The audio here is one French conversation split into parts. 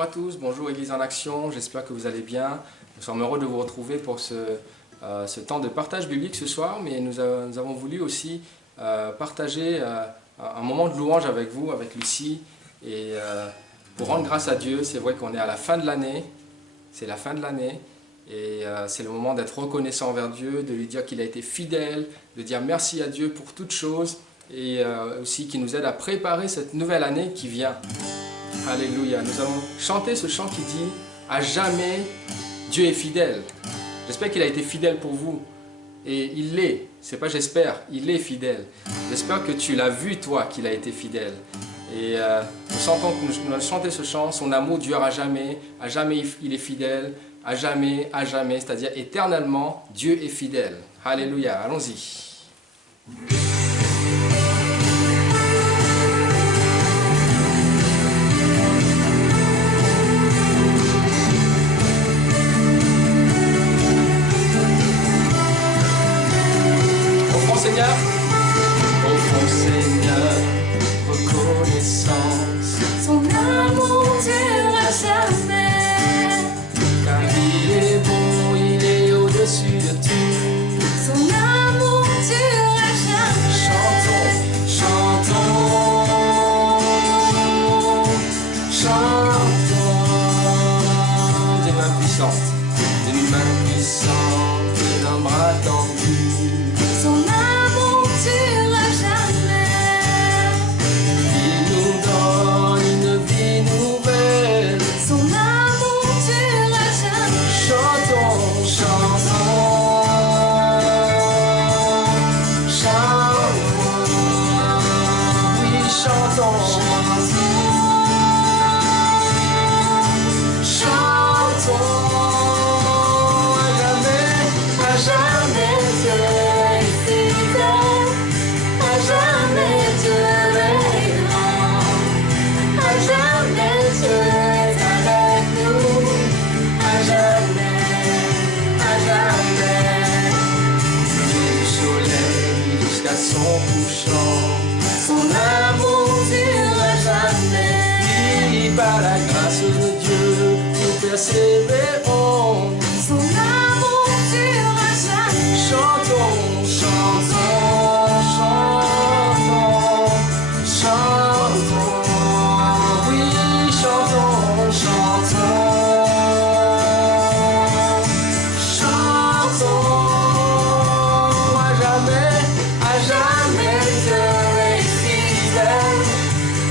Bonjour à tous, bonjour Église en Action, j'espère que vous allez bien. Nous sommes heureux de vous retrouver pour ce temps de partage biblique ce soir, mais nous avons voulu aussi partager un moment de louange avec vous, avec Lucie, et pour rendre grâce à Dieu. C'est vrai qu'on est à la fin de l'année, c'est la fin de l'année, et c'est le moment d'être reconnaissant envers Dieu, de lui dire qu'il a été fidèle, de dire merci à Dieu pour toutes choses, et aussi qu'il nous aide à préparer cette nouvelle année qui vient. Alléluia. Nous allons chanter ce chant qui dit « À jamais, Dieu est fidèle ». J'espère qu'il a été fidèle pour vous. Et il l'est. C'est pas j'espère, il est fidèle. J'espère que tu l'as vu, toi, qu'il a été fidèle. Et nous sentons que nous allons chanter ce chant. Son amour dure à jamais il est fidèle. À jamais, c'est-à-dire éternellement, Dieu est fidèle. Alléluia. Allons-y. Seigneur, offrons Seigneur, reconnaissance. Son amour dure à jamais, Car il est bon, il est au-dessus de tout. son amour dure à jamais. Chantons, des mains puissantes, d'un bras tendu. Son amour dure à jamais, Il nous donne une vie nouvelle. son amour dure à jamais. Chantons, oui, chantons, à jamais Dieu est fidèle, à jamais Dieu est grand, à jamais Dieu est avec nous, à jamais, à jamais. du soleil jusqu'à son couchant. Son amour dure à jamais, Et par la grâce de Dieu, nous persévérons. son amour dure à jamais. Chantons, oui, à jamais Dieu est fidèle,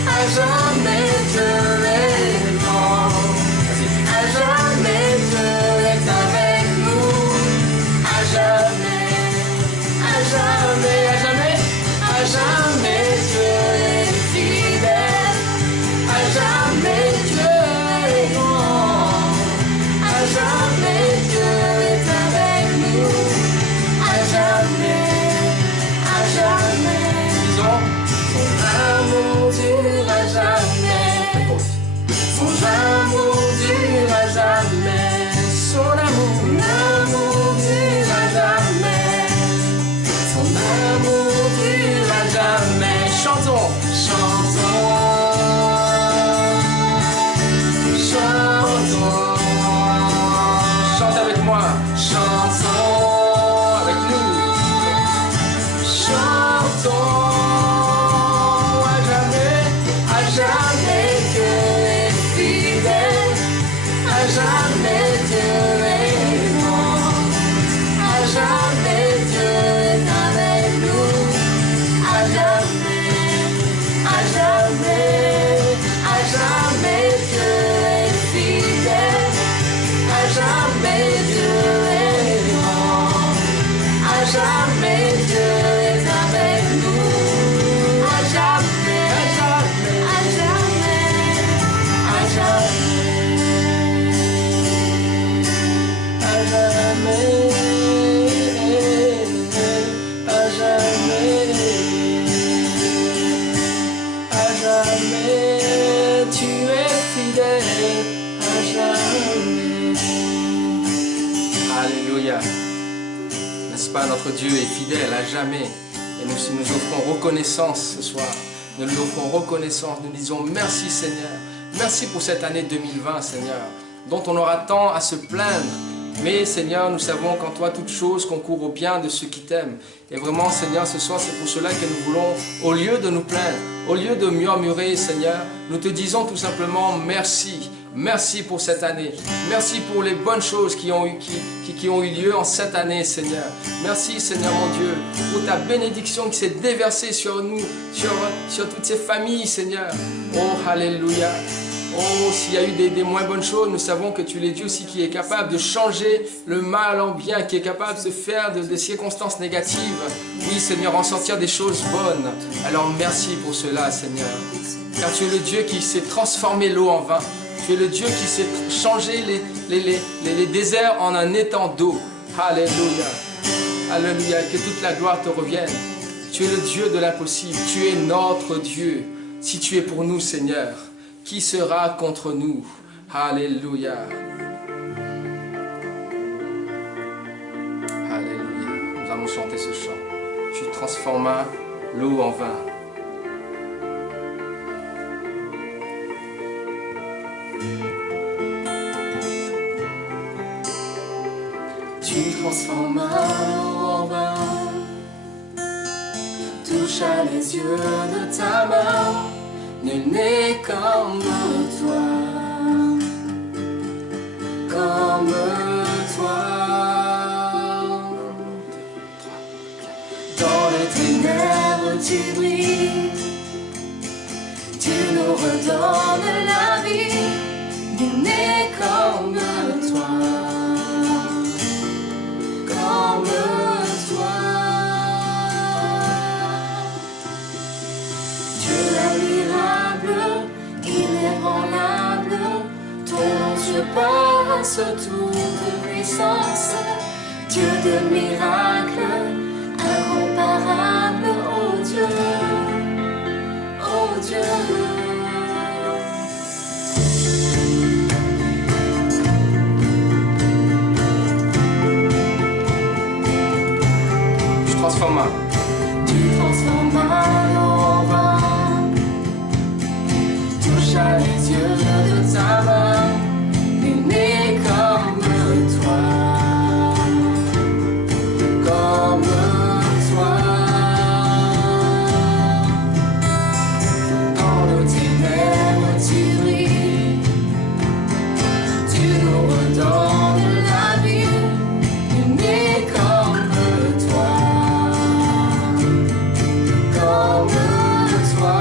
à jamais Dieu est grand, à jamais Dieu est avec nous, à jamais, Dieu est fidèle, à jamais Dieu est grand, à jamais Dieu est avec nous, à jamais. Disons, son amour dure à jamais. Son amour dure à jamais. Son amour dure à jamais. Son amour dure à jamais. Chantons. Chante avec moi. Chantons avec nous. Chantons à jamais Dieu est fidèle, à jamais Dieu est grand, à jamais Dieu est avec nous, à jamais Dieu est fidèle, à jamais Dieu est grand, à jamais Dieu est avec nous, à jamais, à jamais, tu es fidèle, à jamais. Alléluia. N'est-ce pas, notre Dieu est fidèle à jamais. Et nous offrons reconnaissance ce soir. Nous lui offrons reconnaissance. Nous disons merci Seigneur. Merci pour cette année 2020, Seigneur, dont on aura tant à se plaindre. Mais Seigneur, nous savons qu'en toi, toute chose concourt au bien de ceux qui t'aiment. Et vraiment, Seigneur, ce soir, c'est pour cela que nous voulons, au lieu de nous plaindre, au lieu de murmurer, Seigneur, nous te disons tout simplement merci. Merci pour cette année. Merci pour les bonnes choses qui ont eu lieu en cette année, Seigneur. Merci, Seigneur mon Dieu, pour ta bénédiction qui s'est déversée sur nous, sur toutes ces familles, Seigneur. Oh, alléluia. Oh, s'il y a eu des moins bonnes choses, nous savons que tu es Dieu aussi qui est capable de changer le mal en bien, qui est capable de se faire des circonstances négatives. Oui, Seigneur, en sortir des choses bonnes. Alors merci pour cela, Seigneur. Car tu es le Dieu qui s'est transformé l'eau en vin. Tu es le Dieu qui s'est changé les déserts en un étang d'eau. Alléluia. Alléluia. Que toute la gloire te revienne. Tu es le Dieu de l'impossible. Tu es notre Dieu. Si tu es pour nous, Seigneur, qui sera contre nous? Alléluia. Alléluia. Nous allons chanter ce chant. Tu transformas l'eau en vin. Tu transformas l'eau en vin, toucha les yeux de ta main, nul n'est comme toi, comme toi. Dans les ténèbres tu brilles, tu nous redonnes la vie, nul n'est comme toi. Comme toi, Dieu admirable, inébranlable, ton nom surpasse toute puissance, Dieu de miracles, incomparable, oh Dieu, oh Dieu. Tu transformas l'eau en vin, toucha les yeux de ta main, nul n'est comme toi, comme toi. Dans nos ténèbres tu brilles, tu nous redonnes la vie, nul n'est comme toi. Comme toi,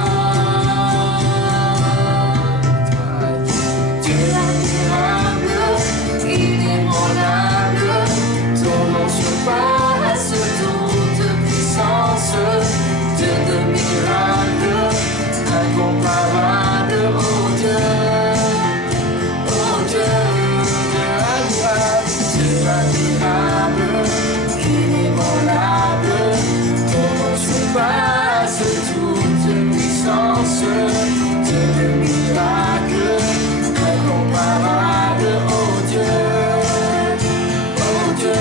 Dieu admirable, inébranlable, ton nom surpasse toute puissance, Dieu de miracles, incomparable, oh Dieu, Dieu admirable, inébranlable, ton nom surpasse toute puissance, Dieu de miracles, incomparable, oh Dieu, oh Dieu.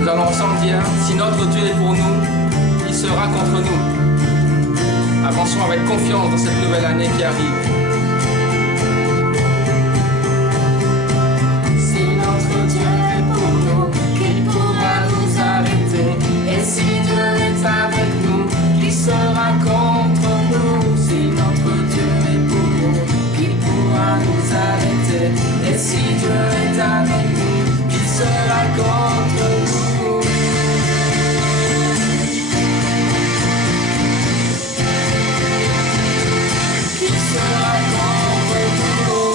Nous allons ensemble dire, si notre Dieu est pour nous, il sera contre nous. Avançons avec confiance dans cette nouvelle année qui arrive. Et si Dieu est avec nous, qui sera contre nous? Si notre Dieu est pour nous, qui pourra nous arrêter? Et si Dieu est avec nous, qui sera contre nous? Qui sera contre nous?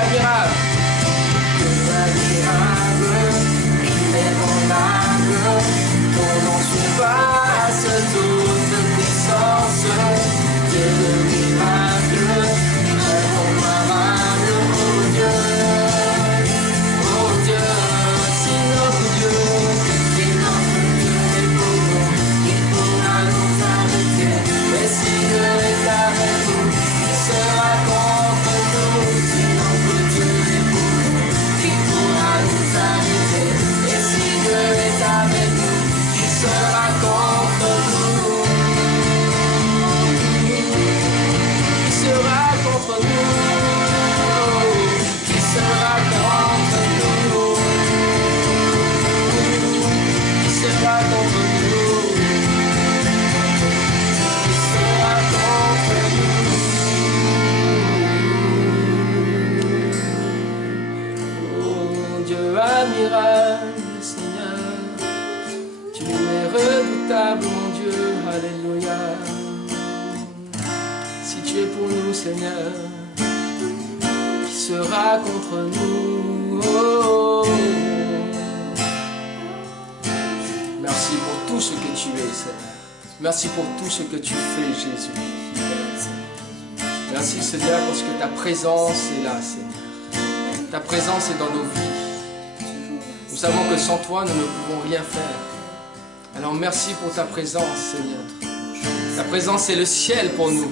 Admirable. Inébranlable, ton nom surpasse toute puissance, Dieu de miracles, incomparable, oh Dieu, si notre Dieu sera contre nous? Qui sera contre nous? Oh Dieu admirable, Seigneur, tu es redoutable, mon Dieu, alléluia. Si tu es pour nous, Seigneur, qui sera contre nous? Oh. Merci pour tout ce que tu es, Seigneur. Merci pour tout ce que tu fais, Jésus. Merci, Seigneur, parce que ta présence est là, Seigneur. Ta présence est dans nos vies. Nous savons que sans toi, nous ne pouvons rien faire. Alors merci pour ta présence, Seigneur. Ta présence, c'est le ciel pour nous.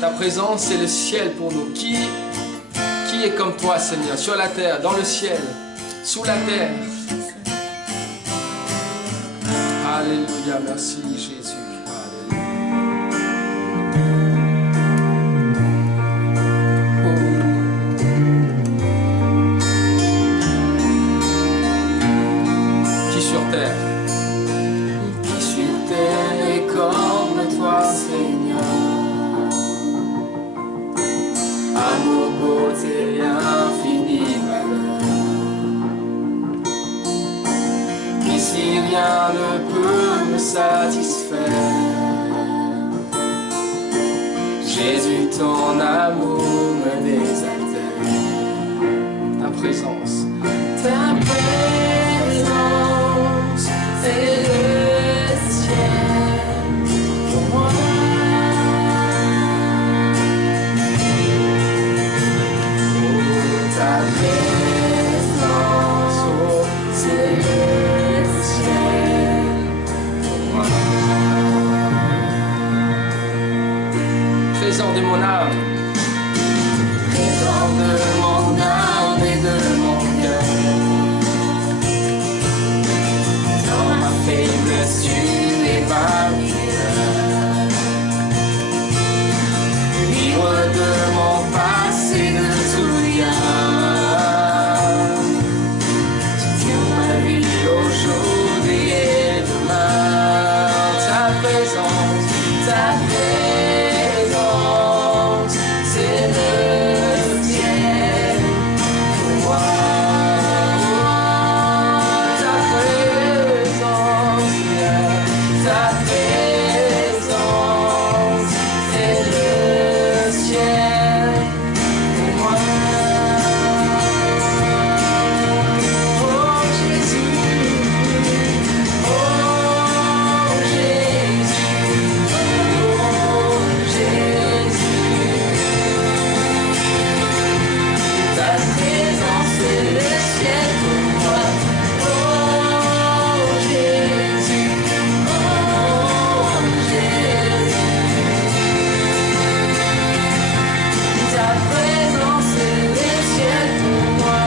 Ta présence, c'est le ciel pour nous. Qui est comme toi, Seigneur, sur la terre, dans le ciel, sous la terre? Alléluia, merci Jésus. Qui sur terre? Qui sur terre est comme toi, Seigneur? Amour, beauté, infinie valeur. Ici rien ne peut me satisfaire. Jésus, ton amour me désaltère. Ta présence, c'est le ciel pour moi. Ta présence, oh, c'est le ciel pour moi. Trésor de mon âme, trésor de mon âme et de mon cœur. Dans ma faiblesse, tu es ma lumière. Libre de mon passé, de tout lien. Aujourd'hui et demain, ta présence, c'est le ciel pour moi. Ta présence, c'est le ciel pour moi.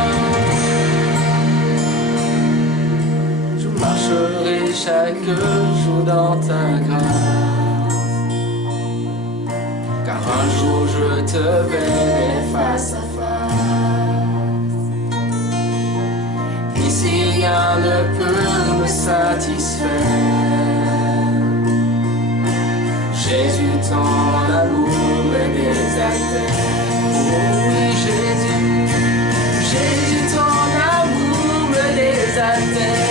Chaque jour dans ta grâce, car un jour je te verrai face à face. Ici rien ne peut me satisfaire. Jésus, ton amour me désaltère. Oui, Jésus, ton amour me désaltère.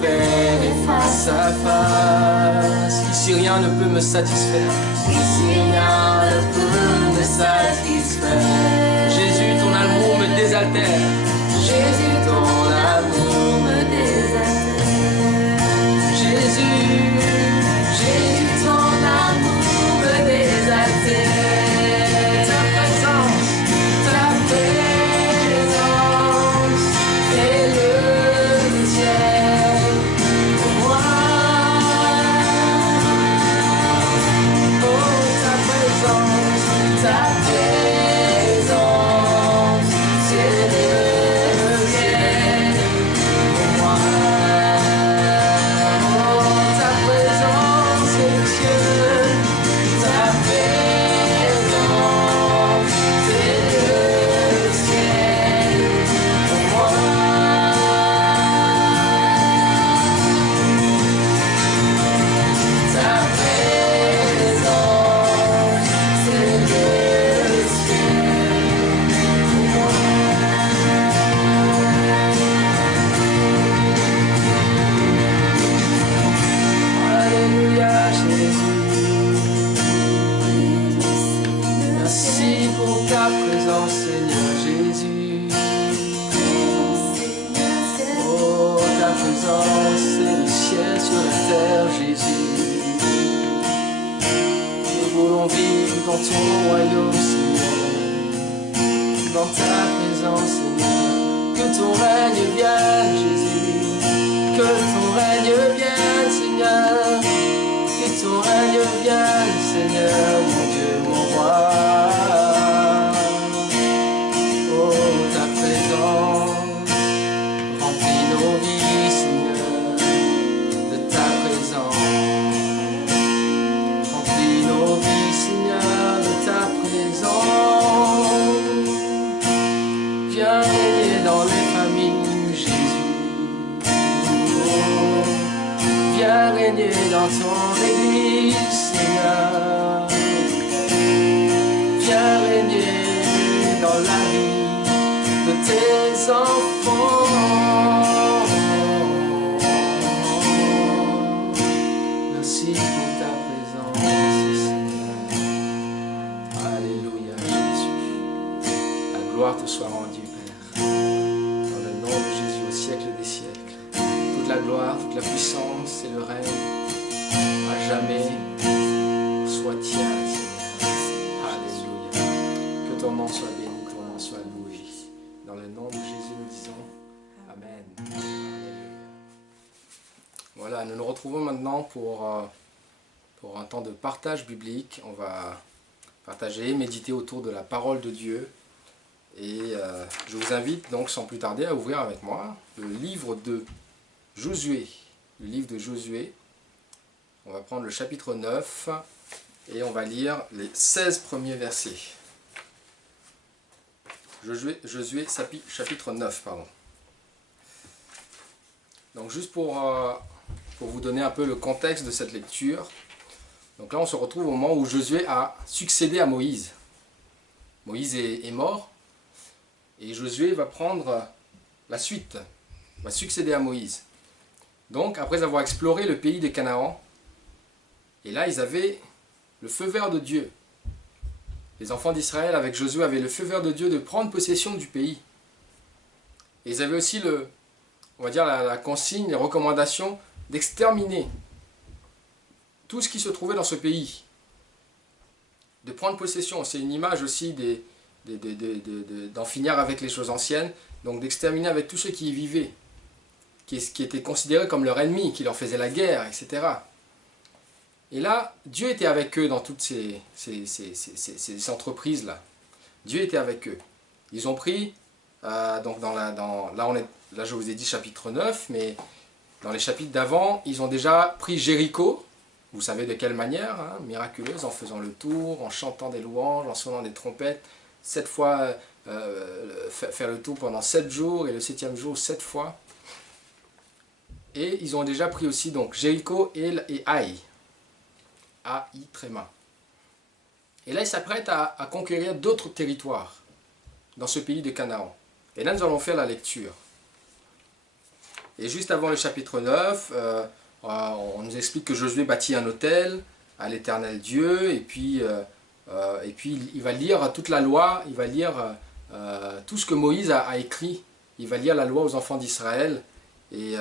verrai face à face. Ici rien ne peut me satisfaire. Ici rien ne peut me satisfaire. Jésus, ton amour me désaltère. Jésus, ton amour me désaltère. Jésus, Jésus, ton amour me désaltère. ta présence, est le ciel pour moi. oh ta présence, Ta présence, c'est le ciel pour moi. oh ta présence, c'est le ciel. Ta présence, c'est le ciel pour moi. Ta présence, c'est le ciel pour moi. Alléluia Jésus, merci pour ta présence Seigneur Jésus. Oh ta présence c'est le ciel sur la terre Jésus. Nous voulons vivre dans ton royaume Seigneur, dans ta présence Seigneur. Que ton règne vienne Jésus, que ton règne vienne Seigneur. Que ton règne vienne, Seigneur, mon Dieu, mon roi. Oh, ta présence remplit nos vies, Seigneur, de ta présence. Remplis nos vies, Seigneur, de ta présence. Viens régner dans les familles, Jésus. Oh, viens régner dans ton église, Seigneur. Viens régner dans la vie de tes enfants. Merci pour ta présence, Seigneur. Alléluia, Jésus. La gloire te soit rendue, Père. Dans le nom de Jésus au siècle des siècles. Toute la gloire, toute la puissance et le règne à jamais soit tien, Seigneur. Alléluia. Que ton nom soit béni, que ton nom soit loué. Dans le nom de Jésus, nous disons Amen. Alléluia. Voilà, nous nous retrouvons maintenant pour un temps de partage biblique. On va partager, méditer autour de la parole de Dieu. Et je vous invite donc sans plus tarder à ouvrir avec moi le livre de Josué. Le livre de Josué. On va prendre le chapitre 9 et on va lire les 16 premiers versets. Josué chapitre 9, pardon. Donc juste pour vous donner un peu le contexte de cette lecture. Donc là on se retrouve au moment où Josué a succédé à Moïse. Moïse est mort et Josué va prendre la suite, va succéder à Moïse. Donc après avoir exploré le pays de Canaan, et là ils avaient le feu vert de Dieu. Les enfants d'Israël avec Josué avaient le feu vert de Dieu de prendre possession du pays. Et ils avaient aussi la consigne, les recommandations d'exterminer tout ce qui se trouvait dans ce pays. De prendre possession, c'est une image aussi d'en finir avec les choses anciennes, donc d'exterminer avec tous ceux qui y vivaient, qui étaient considérés comme leur ennemi, qui leur faisaient la guerre, etc. Et là, Dieu était avec eux dans toutes ces entreprises-là. Dieu était avec eux. Ils ont pris, là je vous ai dit chapitre 9, mais dans les chapitres d'avant, ils ont déjà pris Jéricho. Vous savez de quelle manière, hein, miraculeuse, en faisant le tour, en chantant des louanges, en sonnant des trompettes, 7 fois, faire le tour pendant 7 jours, et le 7e jour 7 fois. Et ils ont déjà pris aussi donc Jéricho et Haï. Haï, Tréma. Et là, ils s'apprêtent à conquérir d'autres territoires dans ce pays de Canaan. Et là, nous allons faire la lecture. Et juste avant le chapitre 9, on nous explique que Josué bâtit un autel à l'Éternel Dieu, et puis il va lire toute la loi, il va lire tout ce que Moïse a écrit, il va lire la loi aux enfants d'Israël, et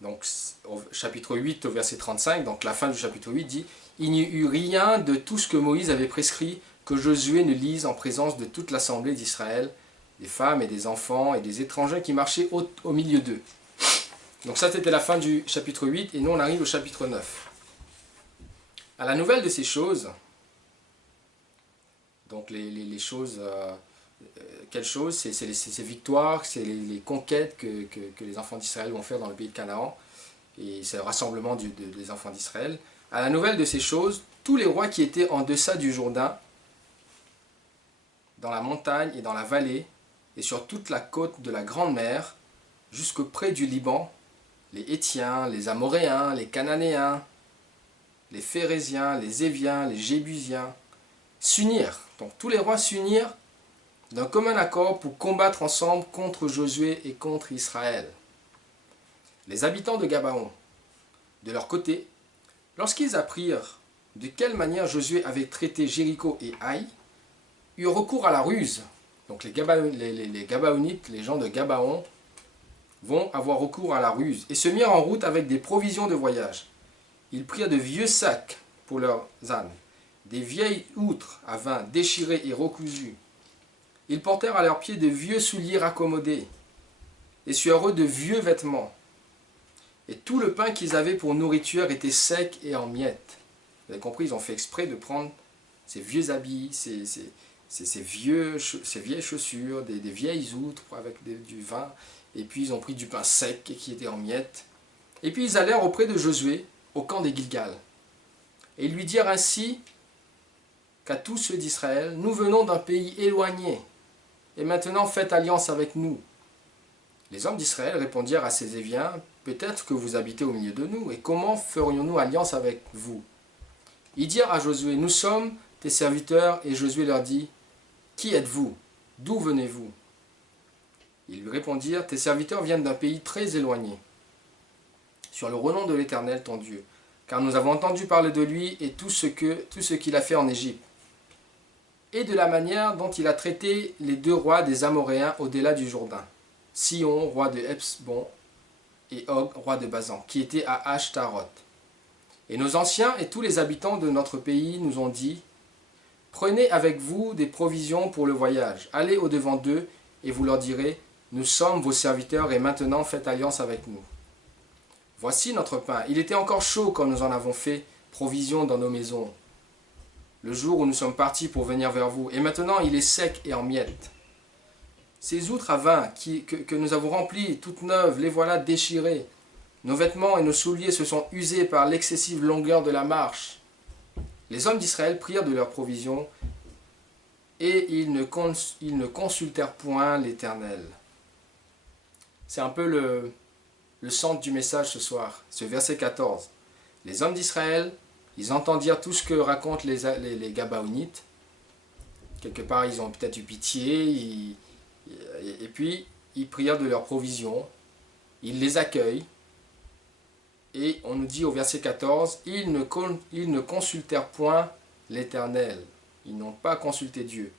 donc au chapitre 8 au verset 35, donc la fin du chapitre 8 dit « Il n'y eut rien de tout ce que Moïse avait prescrit que Josué ne lise en présence de toute l'assemblée d'Israël, des femmes et des enfants et des étrangers qui marchaient au milieu d'eux. » Donc ça c'était la fin du chapitre 8 et nous on arrive au chapitre 9. À la nouvelle de ces choses, donc les choses, quelles choses? C'est ces victoires, c'est les conquêtes que les enfants d'Israël vont faire dans le pays de Canaan, et c'est le rassemblement des enfants d'Israël. À la nouvelle de ces choses, tous les rois qui étaient en deçà du Jourdain, dans la montagne et dans la vallée, et sur toute la côte de la Grande Mer, jusqu'au près du Liban, les Héthiens, les Amoréens, les Cananéens, les Phérésiens, les Éviens, les Jébusiens, s'unirent. Donc tous les rois s'unirent d'un commun accord pour combattre ensemble contre Josué et contre Israël. Les habitants de Gabaon, de leur côté, lorsqu'ils apprirent de quelle manière Josué avait traité Jéricho et Haï, eurent recours à la ruse. Donc les Gabaonites, les gens de Gabaon, vont avoir recours à la ruse et se mirent en route avec des provisions de voyage. Ils prirent de vieux sacs pour leurs ânes, des vieilles outres à vin déchirées et recousues. Ils portèrent à leurs pieds de vieux souliers raccommodés et sur eux de vieux vêtements. Et tout le pain qu'ils avaient pour nourriture était sec et en miettes. Vous avez compris, ils ont fait exprès de prendre ces vieux habits, ces vieilles chaussures, des vieilles outres avec du vin, et puis ils ont pris du pain sec qui était en miettes. Et puis ils allèrent auprès de Josué, au camp des Gilgal. Et ils lui dirent ainsi qu'à tous ceux d'Israël, nous venons d'un pays éloigné, et maintenant faites alliance avec nous. Les hommes d'Israël répondirent à ces Éviens, peut-être que vous habitez au milieu de nous, et comment ferions-nous alliance avec vous? Ils dirent à Josué, nous sommes tes serviteurs, et Josué leur dit, qui êtes-vous? D'où venez-vous? Ils lui répondirent, tes serviteurs viennent d'un pays très éloigné, sur le renom de l'Éternel ton Dieu, car nous avons entendu parler de lui et tout ce qu'il a fait en Égypte, et de la manière dont il a traité les deux rois des Amoréens au-delà du Jourdain, Sihon, roi de Hesbon, et Og, roi de Basan, qui étaient à Ashtaroth. Et nos anciens et tous les habitants de notre pays nous ont dit, prenez avec vous des provisions pour le voyage, allez au-devant d'eux, et vous leur direz, nous sommes vos serviteurs, et maintenant faites alliance avec nous. Voici notre pain. Il était encore chaud quand nous en avons fait provision dans nos maisons, le jour où nous sommes partis pour venir vers vous, et maintenant il est sec et en miettes. Ces outres à vin que nous avons remplies, toutes neuves, les voilà déchirées. Nos vêtements et nos souliers se sont usés par l'excessive longueur de la marche. Les hommes d'Israël prirent de leurs provisions, et ils ne consultèrent point l'Éternel. C'est un peu le centre du message ce soir, ce verset 14. Les hommes d'Israël, ils entendirent tout ce que racontent les Gabaonites. Quelque part, ils ont peut-être eu pitié, et puis ils prièrent de leurs provisions. Ils les accueillent. Et on nous dit au verset 14, ils ne consultèrent point l'Éternel. Ils n'ont pas consulté Dieu.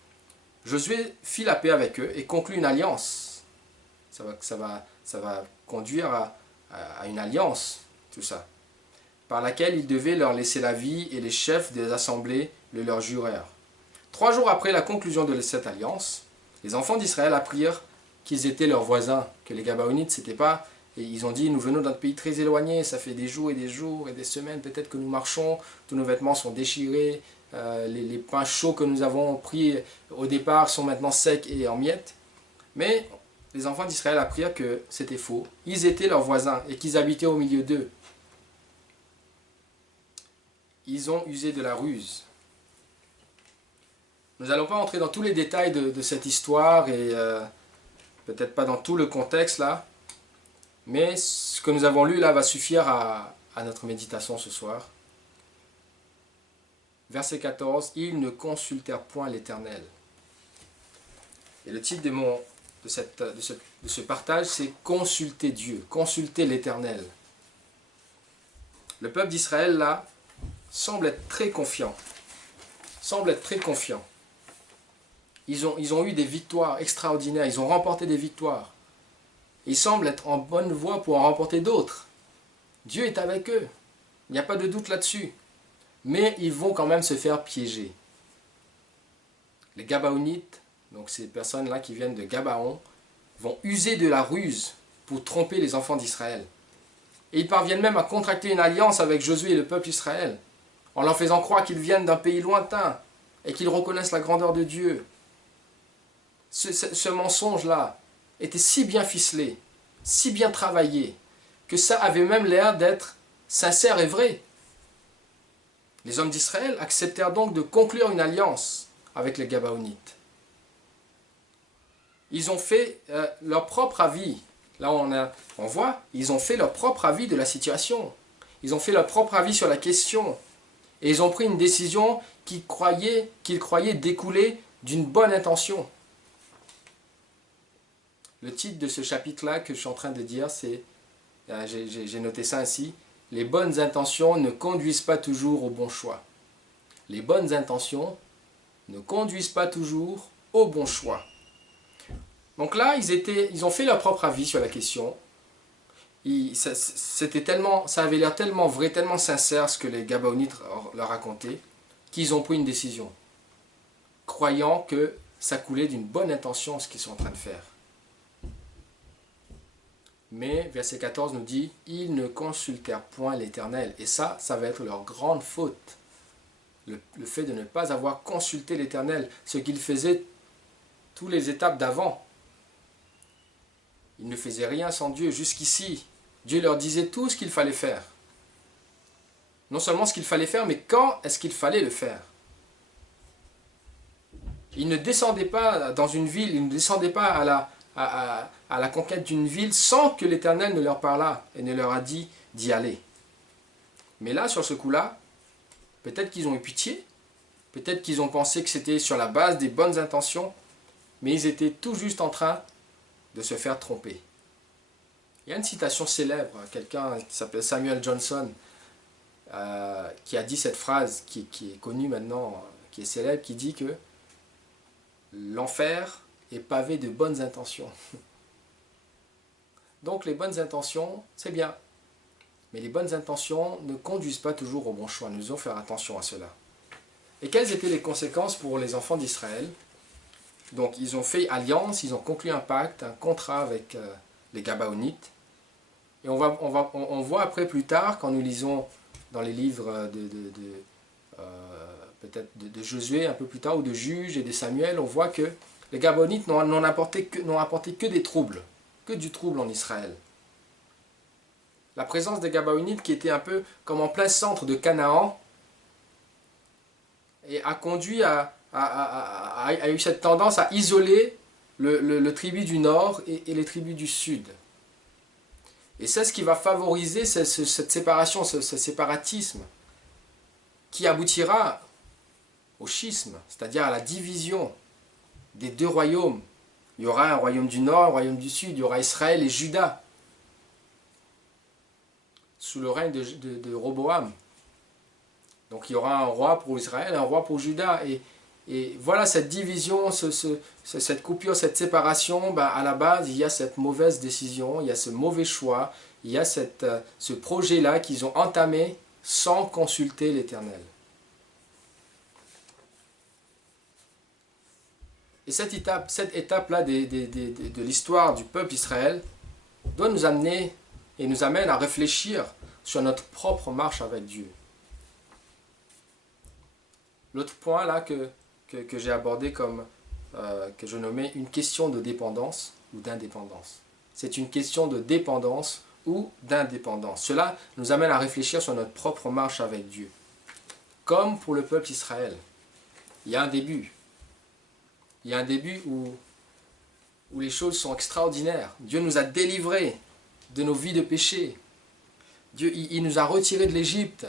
Josué fit la paix avec eux et conclut une alliance. Ça va conduire à une alliance, tout ça, par laquelle il devait leur laisser la vie, et les chefs des assemblées le leur jurèrent. 3 jours après la conclusion de cette alliance, les enfants d'Israël apprirent qu'ils étaient leurs voisins, que les Gabaonites, c'était pas... Et ils ont dit, nous venons d'un pays très éloigné, ça fait des jours et des semaines peut-être que nous marchons, tous nos vêtements sont déchirés, les pains chauds que nous avons pris au départ sont maintenant secs et en miettes. Mais les enfants d'Israël apprirent que c'était faux. Ils étaient leurs voisins et qu'ils habitaient au milieu d'eux. Ils ont usé de la ruse. Nous n'allons pas entrer dans tous les détails de cette histoire et peut-être pas dans tout le contexte là. Mais ce que nous avons lu là va suffire à notre méditation ce soir. Verset 14, ils ne consultèrent point l'Éternel. Et le titre de mon de ce partage, c'est consulter Dieu, consulter l'Éternel. Le peuple d'Israël, là, semble être très confiant. Ils ont eu des victoires extraordinaires, ils ont remporté des victoires. Ils semblent être en bonne voie pour en remporter d'autres. Dieu est avec eux, il n'y a pas de doute là-dessus. Mais ils vont quand même se faire piéger. Les Gabaonites, donc ces personnes-là qui viennent de Gabaon, vont user de la ruse pour tromper les enfants d'Israël. Et ils parviennent même à contracter une alliance avec Josué et le peuple d'Israël, en leur faisant croire qu'ils viennent d'un pays lointain et qu'ils reconnaissent la grandeur de Dieu. Ce mensonge-là était si bien ficelé, si bien travaillé, que ça avait même l'air d'être sincère et vrai. Les hommes d'Israël acceptèrent donc de conclure une alliance avec les Gabaonites. Ils ont fait leur propre avis. Là, on voit, ils ont fait leur propre avis de la situation. Ils ont fait leur propre avis sur la question. Et ils ont pris une décision qu'ils croyaient découler d'une bonne intention. Le titre de ce chapitre-là que je suis en train de dire, c'est, j'ai noté ça ainsi, « Les bonnes intentions ne conduisent pas toujours au bon choix. » Les bonnes intentions ne conduisent pas toujours au bon choix. Donc là, ils ont fait leur propre avis sur la question. Ça avait l'air tellement vrai, tellement sincère ce que les Gabaonites leur racontaient, qu'ils ont pris une décision, croyant que ça coulait d'une bonne intention ce qu'ils sont en train de faire. Mais verset 14 nous dit, ils ne consultèrent point l'Éternel. Et ça va être leur grande faute. Le fait de ne pas avoir consulté l'Éternel, ce qu'ils faisaient toutes les étapes d'avant. Ils ne faisaient rien sans Dieu. Jusqu'ici, Dieu leur disait tout ce qu'il fallait faire. Non seulement ce qu'il fallait faire, mais quand est-ce qu'il fallait le faire. Ils ne descendaient pas dans une ville, ils ne descendaient pas à la conquête d'une ville sans que l'Éternel ne leur parlât et ne leur a dit d'y aller. Mais là, sur ce coup-là, peut-être qu'ils ont eu pitié, peut-être qu'ils ont pensé que c'était sur la base des bonnes intentions, mais ils étaient tout juste en train de se faire tromper. Il y a une citation célèbre, quelqu'un qui s'appelle Samuel Johnson, qui a dit cette phrase qui est connue maintenant, qui est célèbre, qui dit que l'enfer est pavé de bonnes intentions. Donc les bonnes intentions, c'est bien. Mais les bonnes intentions ne conduisent pas toujours au bon choix. Nous devons faire attention à cela. Et quelles étaient les conséquences pour les enfants d'Israël? Donc ils ont fait alliance, ils ont conclu un pacte, un contrat avec les Gabaonites. Et on voit après plus tard, quand nous lisons dans les livres peut-être de Josué un peu plus tard, ou de Juges et de Samuel, on voit que les Gabaonites n'ont apporté que des troubles, que du trouble en Israël. La présence des Gabaonites, qui était un peu comme en plein centre de Canaan, et a conduit a eu cette tendance à isoler le tribu du nord et les tribus du sud. Et c'est ce qui va favoriser cette séparation, ce séparatisme, qui aboutira au schisme, c'est-à-dire à la division des deux royaumes. Il y aura un royaume du nord, un royaume du sud, il y aura Israël et Juda, sous le règne de Roboam. Donc il y aura un roi pour Israël, un roi pour Juda. Et voilà cette division, cette coupure, cette séparation, à la base, il y a cette mauvaise décision, il y a ce mauvais choix, il y a ce projet-là qu'ils ont entamé sans consulter l'Éternel. Et cette étape-là de l'histoire du peuple d'Israël doit nous amener et nous amène à réfléchir sur notre propre marche avec Dieu. L'autre point là que j'ai abordé que je nommais une question de dépendance ou d'indépendance. C'est une question de dépendance ou d'indépendance. Cela nous amène à réfléchir sur notre propre marche avec Dieu. Comme pour le peuple d'Israël, il y a un début. Il y a un début où les choses sont extraordinaires. Dieu nous a délivrés de nos vies de péché. Dieu, il nous a retirés de l'Égypte.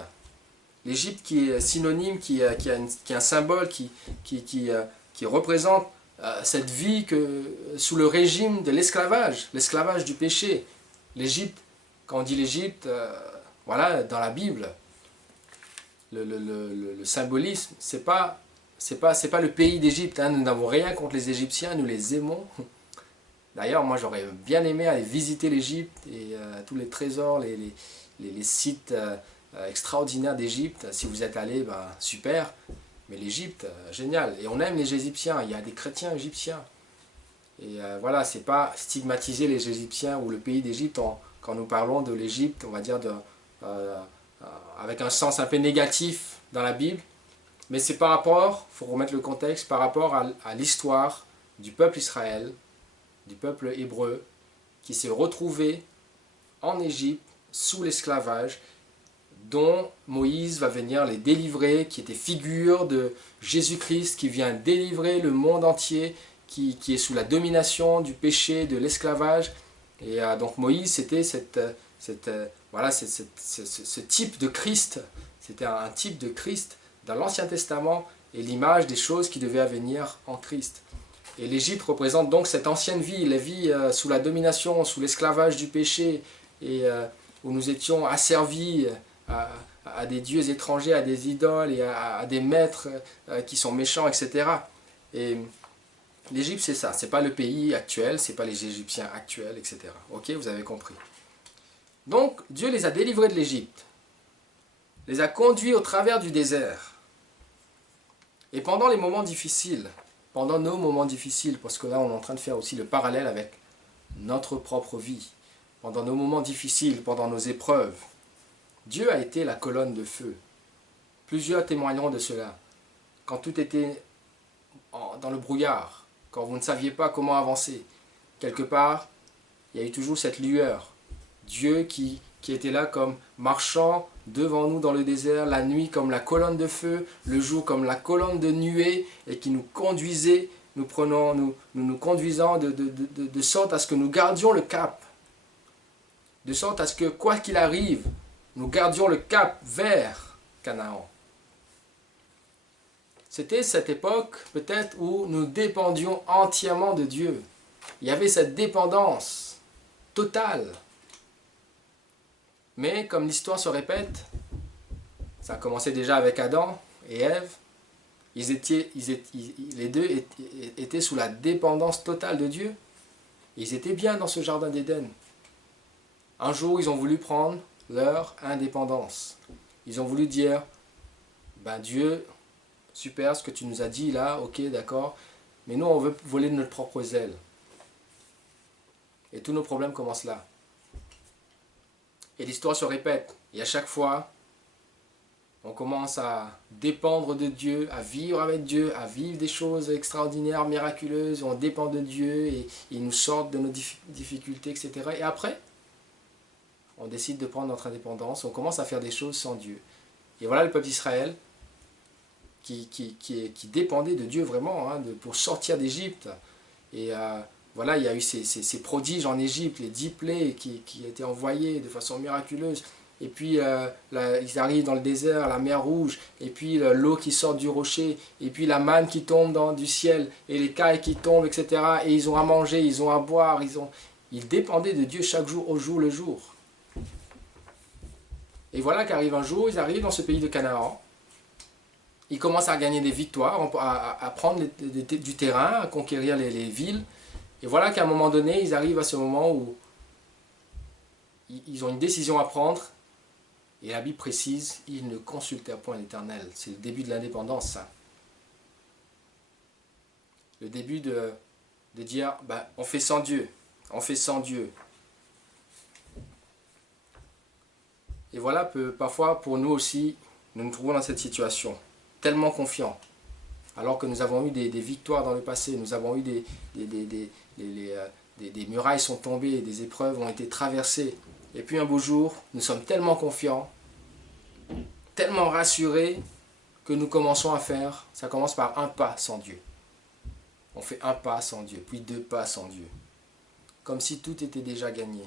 L'Égypte qui est synonyme, qui est un symbole, qui représente cette vie sous le régime de l'esclavage du péché. L'Égypte, quand on dit l'Égypte, voilà, dans la Bible, le symbolisme, c'est pas le pays d'Égypte, hein. Nous n'avons rien contre les Égyptiens, nous les aimons. D'ailleurs, moi j'aurais bien aimé aller visiter l'Égypte et tous les trésors, les sites extraordinaires d'Égypte. Si vous êtes allé, ben, super. Mais l'Égypte, génial. Et on aime les Égyptiens, il y a des chrétiens égyptiens. Et voilà, c'est pas stigmatiser les Égyptiens ou le pays d'Égypte quand nous parlons de l'Égypte, on va dire avec un sens un peu négatif dans la Bible. Mais c'est par rapport, il faut remettre le contexte, par rapport à l'histoire du peuple Israël, du peuple hébreu, qui s'est retrouvé en Égypte sous l'esclavage, dont Moïse va venir les délivrer, qui était figure de Jésus-Christ, qui vient délivrer le monde entier, qui est sous la domination du péché, de l'esclavage. Et donc Moïse, c'était ce type de Christ, c'était un type de Christ dans l'Ancien Testament, et l'image des choses qui devaient advenir en Christ. Et l'Égypte représente donc cette ancienne vie, la vie sous la domination, sous l'esclavage du péché, et où nous étions asservis à des dieux étrangers, à des idoles et à des maîtres qui sont méchants, etc. Et l'Égypte, c'est ça, c'est pas le pays actuel, c'est pas les Égyptiens actuels, etc. Ok, vous avez compris. Donc, Dieu les a délivrés de l'Égypte, les a conduits au travers du désert. Et pendant les moments difficiles, pendant nos moments difficiles, parce que là on est en train de faire aussi le parallèle avec notre propre vie, pendant nos moments difficiles, pendant nos épreuves, Dieu a été la colonne de feu. Plusieurs témoigneront de cela. Quand tout était dans le brouillard, quand vous ne saviez pas comment avancer, quelque part, il y a eu toujours cette lueur. Dieu qui était là comme marchant devant nous dans le désert, la nuit comme la colonne de feu, le jour comme la colonne de nuée, et qui nous conduisait, nous conduisant de sorte à ce que nous gardions le cap, de sorte à ce que, quoi qu'il arrive, nous gardions le cap vers Canaan. C'était cette époque peut-être où nous dépendions entièrement de Dieu. Il y avait cette dépendance totale. Mais comme l'histoire se répète, ça a commencé déjà avec Adam et Ève, les deux étaient sous la dépendance totale de Dieu. Ils étaient bien dans ce jardin d'Éden. Un jour, ils ont voulu prendre leur indépendance. Ils ont voulu dire, ben Dieu, super ce que tu nous as dit là, ok, d'accord, mais nous on veut voler de notre propre aile. Et tous nos problèmes commencent là. Et l'histoire se répète. Et à chaque fois, on commence à dépendre de Dieu, à vivre avec Dieu, à vivre des choses extraordinaires, miraculeuses. On dépend de Dieu et il nous sort de nos difficultés, etc. Et après, on décide de prendre notre indépendance. On commence à faire des choses sans Dieu. Et voilà le peuple d'Israël qui dépendait de Dieu vraiment, hein, pour sortir d'Égypte. Et voilà, il y a eu ces prodiges en Égypte, les 10 plaies qui étaient envoyées de façon miraculeuse. Et puis ils arrivent dans le désert, la mer Rouge, et puis l'eau qui sort du rocher, et puis la manne qui tombe du ciel, et les cailles qui tombent, etc. Et ils ont à manger, ils ont à boire, ils dépendaient de Dieu chaque jour, au jour le jour. Et voilà qu'arrive un jour, ils arrivent dans ce pays de Canaan. Ils commencent à gagner des victoires, à prendre du terrain, à conquérir les villes. Et voilà qu'à un moment donné, ils arrivent à ce moment où ils ont une décision à prendre. Et la Bible précise, ils ne consultèrent point l'Éternel. C'est le début de l'indépendance, ça. Le début de dire, ben, on fait sans Dieu. On fait sans Dieu. Et voilà, parfois, pour nous aussi, nous nous trouvons dans cette situation. Tellement confiants. Alors que nous avons eu des victoires dans le passé. Nous avons eu des murailles sont tombées, des épreuves ont été traversées. Et puis un beau jour, nous sommes tellement confiants, tellement rassurés, que nous commençons à faire, ça commence par un pas sans Dieu. On fait un pas sans Dieu, puis 2 pas sans Dieu. Comme si tout était déjà gagné.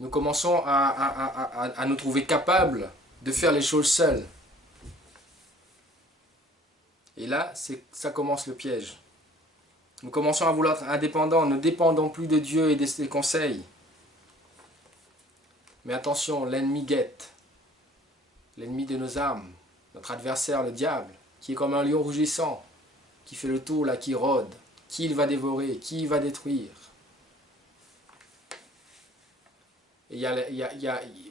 Nous commençons à nous trouver capables de faire les choses seuls. Et là, ça commence le piège. Nous commençons à vouloir être indépendants, ne dépendons plus de Dieu et de ses conseils. Mais attention, l'ennemi guette. L'ennemi de nos âmes, notre adversaire, le diable, qui est comme un lion rugissant, qui fait le tour là, qui rôde, qui il va dévorer, qui il va détruire. Et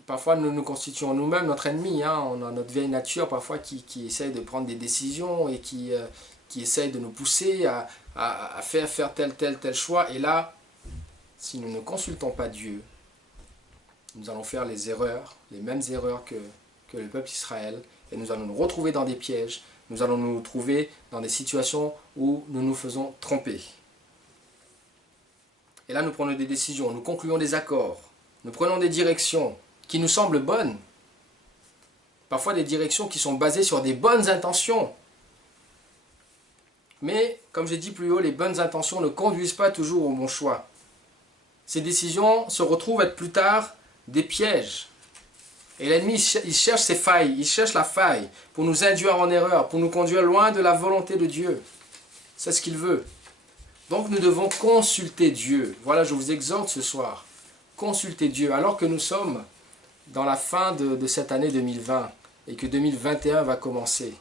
parfois nous nous constituons nous-mêmes notre ennemi, hein. On a notre vieille nature parfois qui essaye de prendre des décisions et qui essaye de nous pousser à faire tel choix. Et là, si nous ne consultons pas Dieu, nous allons faire les mêmes erreurs que le peuple Israël, et nous allons nous retrouver dans des pièges, nous allons nous trouver dans des situations où nous nous faisons tromper. Et là, nous prenons des décisions, nous concluons des accords, nous prenons des directions qui nous semblent bonnes, parfois des directions qui sont basées sur des bonnes intentions. Mais, comme j'ai dit plus haut, les bonnes intentions ne conduisent pas toujours au bon choix. Ces décisions se retrouvent être plus tard des pièges. Et l'ennemi, il cherche ses failles, il cherche la faille pour nous induire en erreur, pour nous conduire loin de la volonté de Dieu. C'est ce qu'il veut. Donc nous devons consulter Dieu. Voilà, je vous exhorte ce soir. Consulter Dieu, alors que nous sommes dans la fin de cette année 2020 et que 2021 va commencer.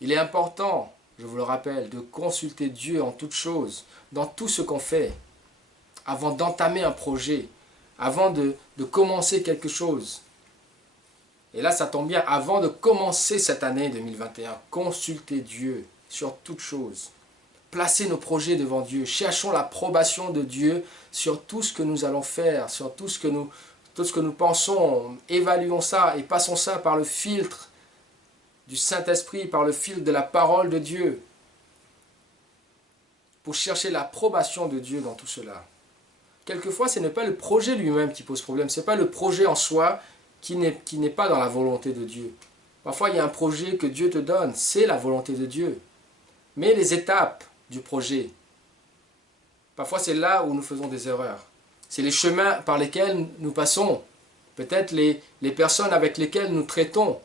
Il est important, je vous le rappelle, de consulter Dieu en toutes choses, dans tout ce qu'on fait, avant d'entamer un projet, avant de commencer quelque chose. Et là, ça tombe bien, avant de commencer cette année 2021, consultez Dieu sur toutes choses. Placez nos projets devant Dieu. Cherchons l'approbation de Dieu sur tout ce que nous allons faire, sur tout ce que nous pensons. Évaluons ça et passons ça par le filtre du Saint-Esprit, par le filtre de la parole de Dieu, pour chercher l'approbation de Dieu dans tout cela. Quelquefois, ce n'est pas le projet lui-même qui pose problème, ce n'est pas le projet en soi qui n'est pas dans la volonté de Dieu. Parfois, il y a un projet que Dieu te donne, c'est la volonté de Dieu. Mais les étapes du projet, parfois c'est là où nous faisons des erreurs. C'est les chemins par lesquels nous passons, peut-être les personnes avec lesquelles nous traitons.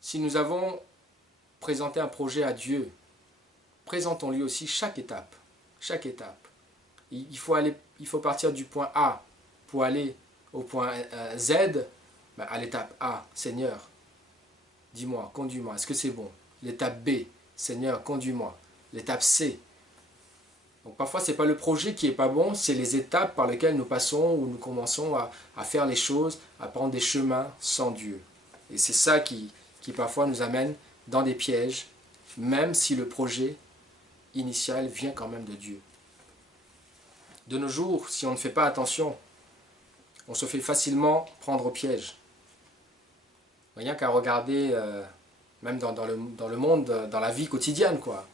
Si nous avons présenté un projet à Dieu, présentons-lui aussi chaque étape. Chaque étape. Il faut partir du point A pour aller au point Z. Ben à l'étape A, Seigneur, dis-moi, conduis-moi, est-ce que c'est bon? L'étape B, Seigneur, conduis-moi. L'étape C. Donc parfois, ce n'est pas le projet qui n'est pas bon, c'est les étapes par lesquelles nous passons, où nous commençons à faire les choses, à prendre des chemins sans Dieu. Et c'est ça qui parfois nous amène dans des pièges, même si le projet initial vient quand même de Dieu. De nos jours, si on ne fait pas attention, on se fait facilement prendre au piège. Rien qu'à regarder, même dans le monde, dans la vie quotidienne, quoi.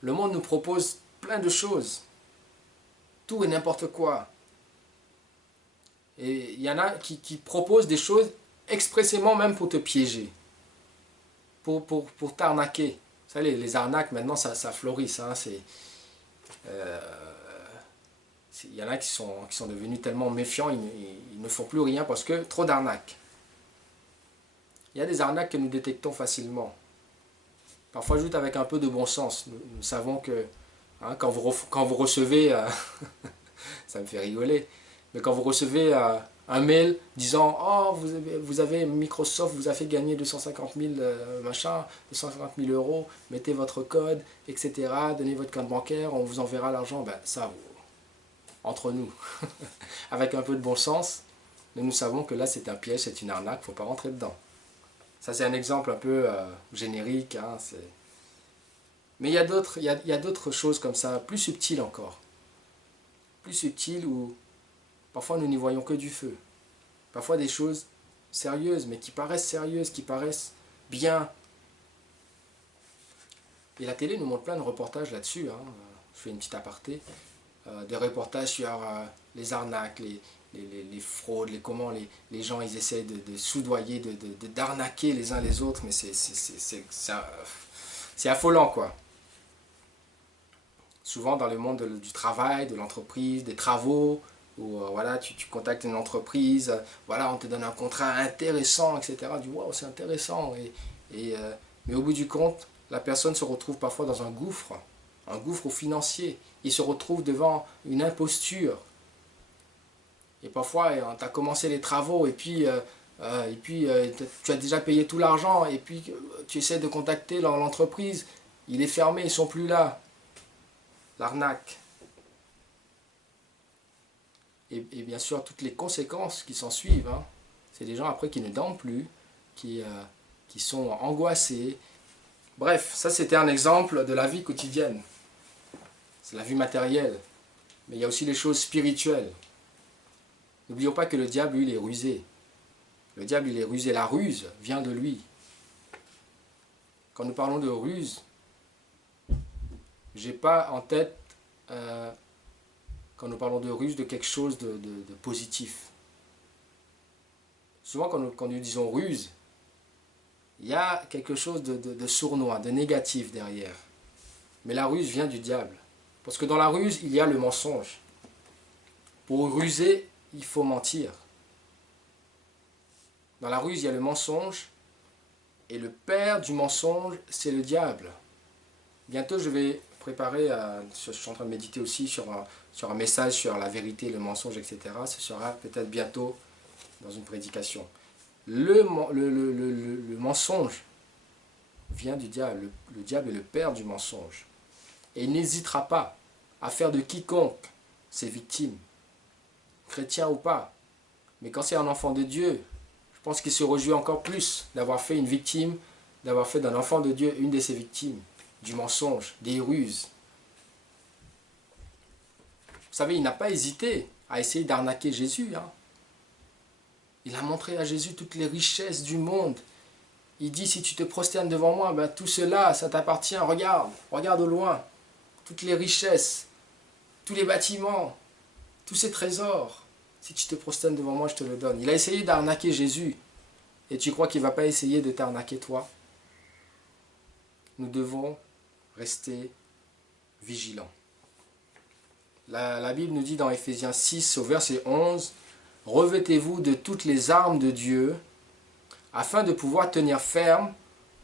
Le monde nous propose plein de choses. Tout et n'importe quoi. Et il y en a qui proposent des choses expressément même pour te piéger. Pour t'arnaquer. Vous savez, les arnaques, maintenant, ça fleurit. Hein, il y en a qui sont devenus tellement méfiants, ils ne font plus rien parce que trop d'arnaques. Il y a des arnaques que nous détectons facilement. Parfois juste avec un peu de bon sens. Nous savons que hein, quand vous recevez, ça me fait rigoler, mais quand vous recevez un mail disant « Oh, vous avez Microsoft vous a fait gagner 250 000 250 000 euros, mettez votre code, etc. Donnez votre code bancaire, on vous enverra l'argent. » Ben ça, entre nous, avec un peu de bon sens, mais nous savons que là c'est un piège, c'est une arnaque, il ne faut pas rentrer dedans. Ça c'est un exemple un peu générique, hein, mais il y a d'autres choses comme ça, plus subtiles encore. Plus subtiles où parfois nous n'y voyons que du feu. Parfois des choses sérieuses, mais qui paraissent sérieuses, qui paraissent bien. Et la télé nous montre plein de reportages là-dessus, hein. Je fais une petite aparté. Des reportages sur les arnaques, les fraudes, comment les gens ils essaient de soudoyer, d'arnaquer les uns les autres, mais c'est affolant quoi. Souvent dans le monde du travail, de l'entreprise, des travaux, ou voilà, tu contactes une entreprise, voilà, on te donne un contrat intéressant, etc. Du wow, c'est intéressant. Mais au bout du compte, la personne se retrouve parfois dans un gouffre financier. Il se retrouve devant une imposture. Et parfois, tu as commencé les travaux tu as déjà payé tout l'argent et puis tu essaies de contacter l'entreprise. Il est fermé, ils ne sont plus là. L'arnaque. Et bien sûr, toutes les conséquences qui s'en suivent. Hein. C'est des gens après qui ne dorment plus, qui sont angoissés. Bref, ça c'était un exemple de la vie quotidienne. C'est la vie matérielle. Mais il y a aussi les choses spirituelles. N'oublions pas que le diable, lui, il est rusé. Le diable, il est rusé. La ruse vient de lui. Quand nous parlons de ruse, j'ai pas en tête, quand nous parlons de ruse, de quelque chose de positif. Souvent, quand nous disons ruse, il y a quelque chose de sournois, de négatif derrière. Mais la ruse vient du diable. Parce que dans la ruse, il y a le mensonge. Pour ruser, il faut mentir. Dans la ruse, il y a le mensonge. Et le père du mensonge, c'est le diable. Bientôt, je vais préparer, je suis en train de méditer aussi sur un message sur la vérité, le mensonge, etc. Ce sera peut-être bientôt dans une prédication. Le mensonge vient du diable. Le diable est le père du mensonge. Et il n'hésitera pas à faire de quiconque ses victimes, chrétien ou pas. Mais quand c'est un enfant de Dieu, je pense qu'il se réjouit encore plus d'avoir fait une victime, d'avoir fait d'un enfant de Dieu une de ses victimes, du mensonge, des ruses. Vous savez, il n'a pas hésité à essayer d'arnaquer Jésus. Hein. Il a montré à Jésus toutes les richesses du monde. Il dit, si tu te prosternes devant moi, ben, tout cela, ça t'appartient. Regarde, regarde au loin. Toutes les richesses, tous les bâtiments, tous ces trésors. Si tu te prosternes devant moi, je te le donne. Il a essayé d'arnaquer Jésus. Et tu crois qu'il ne va pas essayer de t'arnaquer toi? Nous devons rester vigilants. La Bible nous dit dans Ephésiens 6 au verset 11, « Revêtez-vous de toutes les armes de Dieu, afin de pouvoir tenir ferme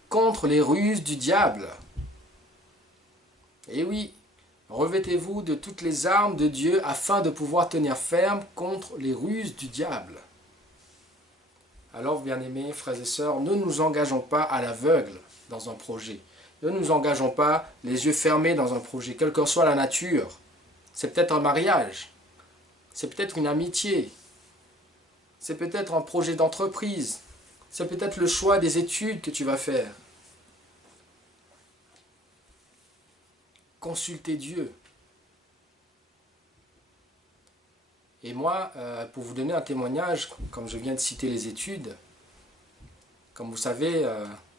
contre les ruses du diable. » Et oui, revêtez-vous de toutes les armes de Dieu, afin de pouvoir tenir ferme contre les ruses du diable. Alors, bien-aimés, frères et sœurs, ne nous engageons pas à l'aveugle dans un projet. Ne nous engageons pas les yeux fermés dans un projet, quelle que soit la nature. C'est peut-être un mariage, c'est peut-être une amitié, c'est peut-être un projet d'entreprise, c'est peut-être le choix des études que tu vas faire. Consultez Dieu. Et moi, pour vous donner un témoignage, comme je viens de citer les études, comme vous savez,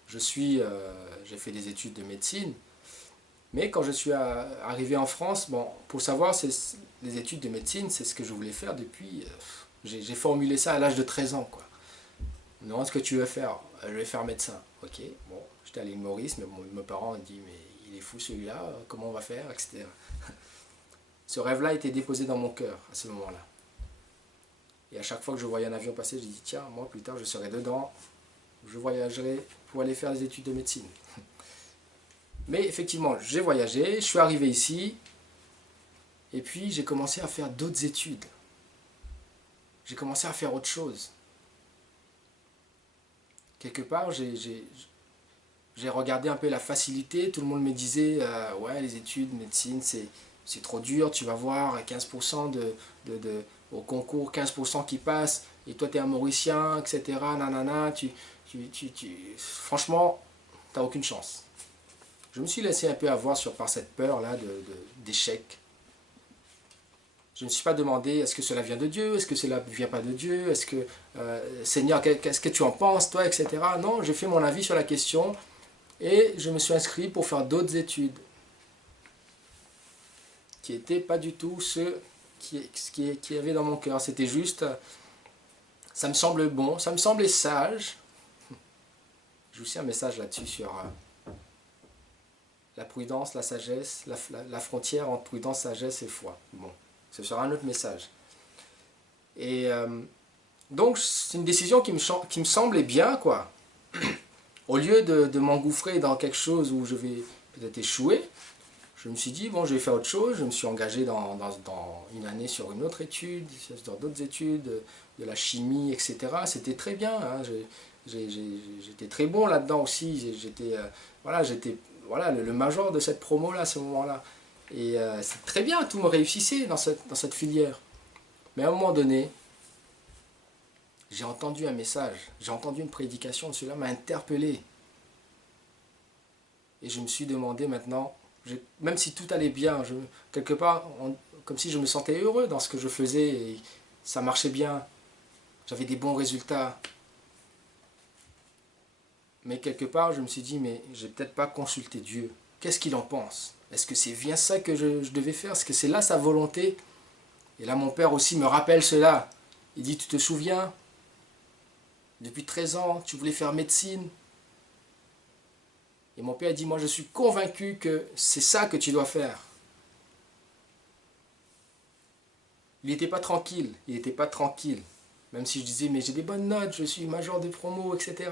j'ai fait des études de médecine, mais quand je suis arrivé en France, bon, pour savoir, les études de médecine, c'est ce que je voulais faire depuis... j'ai formulé ça à l'âge de 13 ans, quoi. Non, ce que tu veux faire? Je vais faire médecin. Ok, bon, j'étais à l'île Maurice, mais bon, mes parents ont dit, mais il est fou celui-là, comment on va faire, etc. Ce rêve-là était déposé dans mon cœur à ce moment-là. Et à chaque fois que je voyais un avion passer, je dis, tiens, moi plus tard je serai dedans, je voyagerai pour aller faire des études de médecine. Mais effectivement, j'ai voyagé, je suis arrivé ici, et puis j'ai commencé à faire d'autres études. J'ai commencé à faire autre chose. Quelque part, j'ai regardé un peu la facilité, tout le monde me disait, ouais, les études, médecine, c'est trop dur, tu vas voir, 15% au concours, 15% qui passent, et toi tu es un Mauricien, etc., nanana, franchement, tu n'as aucune chance. Je me suis laissé un peu avoir par cette peur-là d'échec. Je ne me suis pas demandé, est-ce que cela vient de Dieu, est-ce que cela ne vient pas de Dieu, est-ce que, Seigneur, qu'est-ce que tu en penses, toi, etc. Non, j'ai fait mon avis sur la question, et je me suis inscrit pour faire d'autres études, qui n'étaient pas du tout ce qui avait dans mon cœur. C'était juste, ça me semble bon, ça me semblait sage. J'ai aussi un message là-dessus sur la prudence, la sagesse, la frontière entre prudence, sagesse et foi. Bon, ce sera un autre message. Et donc, c'est une décision qui me semblait bien, quoi. Au lieu de m'engouffrer dans quelque chose où je vais peut-être échouer, je me suis dit, bon, je vais faire autre chose. Je me suis engagé dans une année sur une autre étude, sur d'autres études, de la chimie, etc. C'était très bien, hein. J'étais très bon là-dedans aussi. Voilà, le major de cette promo-là, à ce moment-là. Et c'est très bien, tout me réussissait dans cette filière. Mais à un moment donné, j'ai entendu un message, j'ai entendu une prédication, cela m'a interpellé. Et je me suis demandé maintenant, même si tout allait bien, quelque part, comme si je me sentais heureux dans ce que je faisais, et ça marchait bien, j'avais des bons résultats. Mais quelque part, je me suis dit, mais je n'ai peut-être pas consulté Dieu. Qu'est-ce qu'il en pense? Est-ce que c'est bien ça que je devais faire? Est-ce que c'est là sa volonté? Et là, mon père aussi me rappelle cela. Il dit, tu te souviens? Depuis 13 ans, tu voulais faire médecine. Et mon père dit, moi je suis convaincu que c'est ça que tu dois faire. Il n'était pas tranquille, il n'était pas tranquille. Même si je disais, mais j'ai des bonnes notes, je suis major de promo, etc.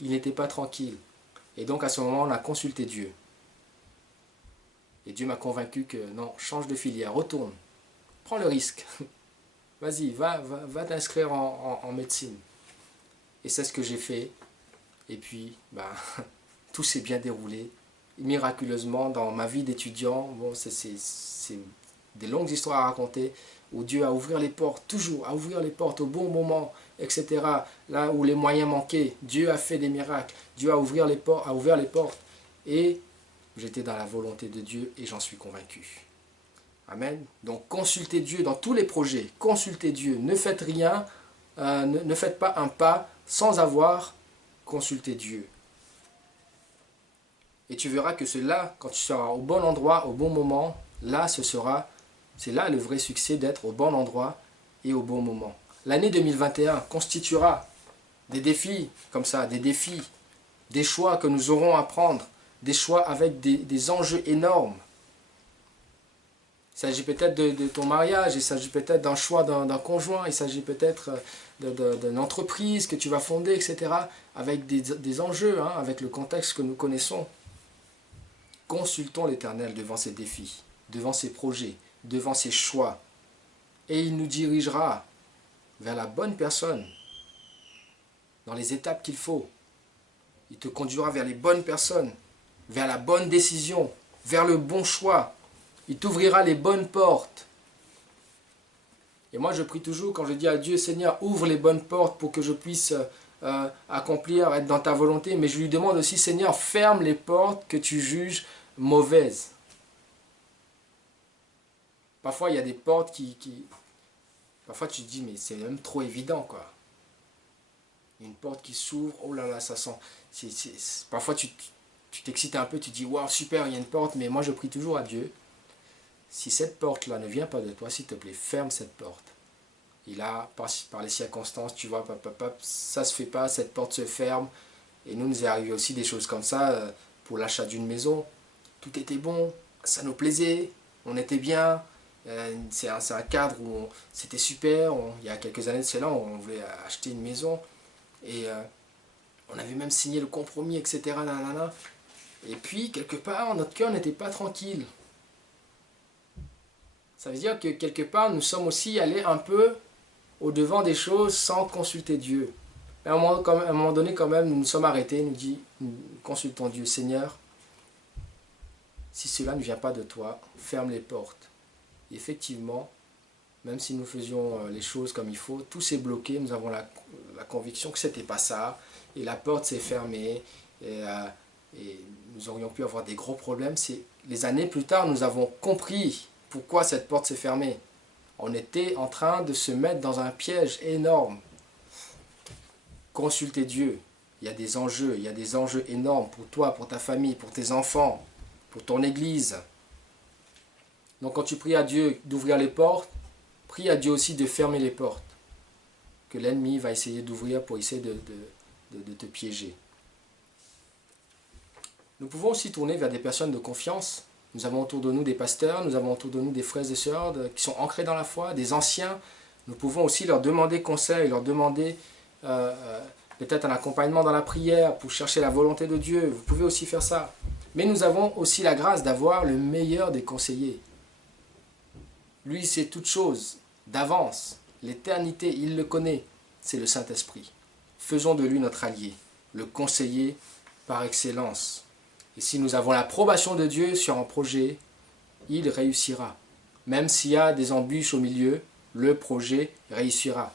Il n'était pas tranquille. Et donc à ce moment, on a consulté Dieu. Et Dieu m'a convaincu que non, change de filière, retourne, prends le risque. Vas-y, va t'inscrire en médecine. Et c'est ce que j'ai fait. Et puis, tout s'est bien déroulé. Miraculeusement, dans ma vie d'étudiant, bon, c'est des longues histoires à raconter, où Dieu a ouvert les portes, toujours, à ouvrir les portes au bon moment, etc. Là où les moyens manquaient, Dieu a fait des miracles. Dieu a ouvert les portes. Et j'étais dans la volonté de Dieu et j'en suis convaincu. Amen. Donc consultez Dieu dans tous les projets. Consultez Dieu. Ne faites rien, ne faites pas un pas sans avoir consulté Dieu. Et tu verras que c'est là, quand tu seras au bon endroit, au bon moment, là c'est là le vrai succès d'être au bon endroit et au bon moment. L'année 2021 constituera des défis comme ça, des choix que nous aurons à prendre, des choix avec des enjeux énormes. Il s'agit peut-être de ton mariage, il s'agit peut-être d'un choix d'un conjoint, il s'agit peut-être d'une entreprise que tu vas fonder, etc. Avec des enjeux, hein, avec le contexte que nous connaissons. Consultons l'Éternel devant ces défis, devant ces projets, devant ces choix. Et il nous dirigera vers la bonne personne, dans les étapes qu'il faut. Il te conduira vers les bonnes personnes, vers la bonne décision, vers le bon choix. Il t'ouvrira les bonnes portes. Et moi je prie toujours quand je dis à Dieu, Seigneur, ouvre les bonnes portes pour que je puisse accomplir, être dans ta volonté. Mais je lui demande aussi, Seigneur, ferme les portes que tu juges mauvaises. Parfois il y a des portes parfois tu te dis, mais c'est même trop évident, quoi. Une porte qui s'ouvre, oh là là, ça sent... Parfois tu t'excites un peu, tu te dis, waouh, super, il y a une porte, mais moi je prie toujours à Dieu. Si cette porte-là ne vient pas de toi, s'il te plaît, ferme cette porte. Et là, par les circonstances, tu vois, ça se fait pas, cette porte se ferme. Et nous est arrivé aussi des choses comme ça pour l'achat d'une maison. Tout était bon, ça nous plaisait, on était bien. C'est un cadre où c'était super. Il y a quelques années de cela, on voulait acheter une maison. Et on avait même signé le compromis, etc. Nanana. Et puis, quelque part, notre cœur n'était pas tranquille. Ça veut dire que quelque part, nous sommes aussi allés un peu au-devant des choses sans consulter Dieu. Mais à un moment donné, quand même, nous nous sommes arrêtés, nous consultons Dieu. Seigneur, si cela ne vient pas de toi, ferme les portes. Et effectivement, même si nous faisions les choses comme il faut, tout s'est bloqué, nous avons la conviction que ce n'était pas ça, et la porte s'est fermée, et nous aurions pu avoir des gros problèmes. Les années plus tard, nous avons compris pourquoi cette porte s'est fermée. On était en train de se mettre dans un piège énorme. Consultez Dieu. Il y a des enjeux énormes pour toi, pour ta famille, pour tes enfants, pour ton église. Donc quand tu pries à Dieu d'ouvrir les portes, prie à Dieu aussi de fermer les portes que l'ennemi va essayer d'ouvrir pour essayer de te piéger. Nous pouvons aussi tourner vers des personnes de confiance. Nous avons autour de nous des pasteurs, nous avons autour de nous des frères et sœurs qui sont ancrés dans la foi, des anciens Nous pouvons aussi leur demander conseil, leur demander peut-être un accompagnement dans la prière pour chercher la volonté de Dieu. Vous pouvez aussi faire ça. Mais nous avons aussi la grâce d'avoir le meilleur des conseillers. Lui, sait toutes choses d'avance. L'éternité, il le connaît. C'est le Saint-Esprit. Faisons de lui notre allié, le conseiller par excellence. Et si nous avons l'approbation de Dieu sur un projet, il réussira. Même s'il y a des embûches au milieu, le projet réussira.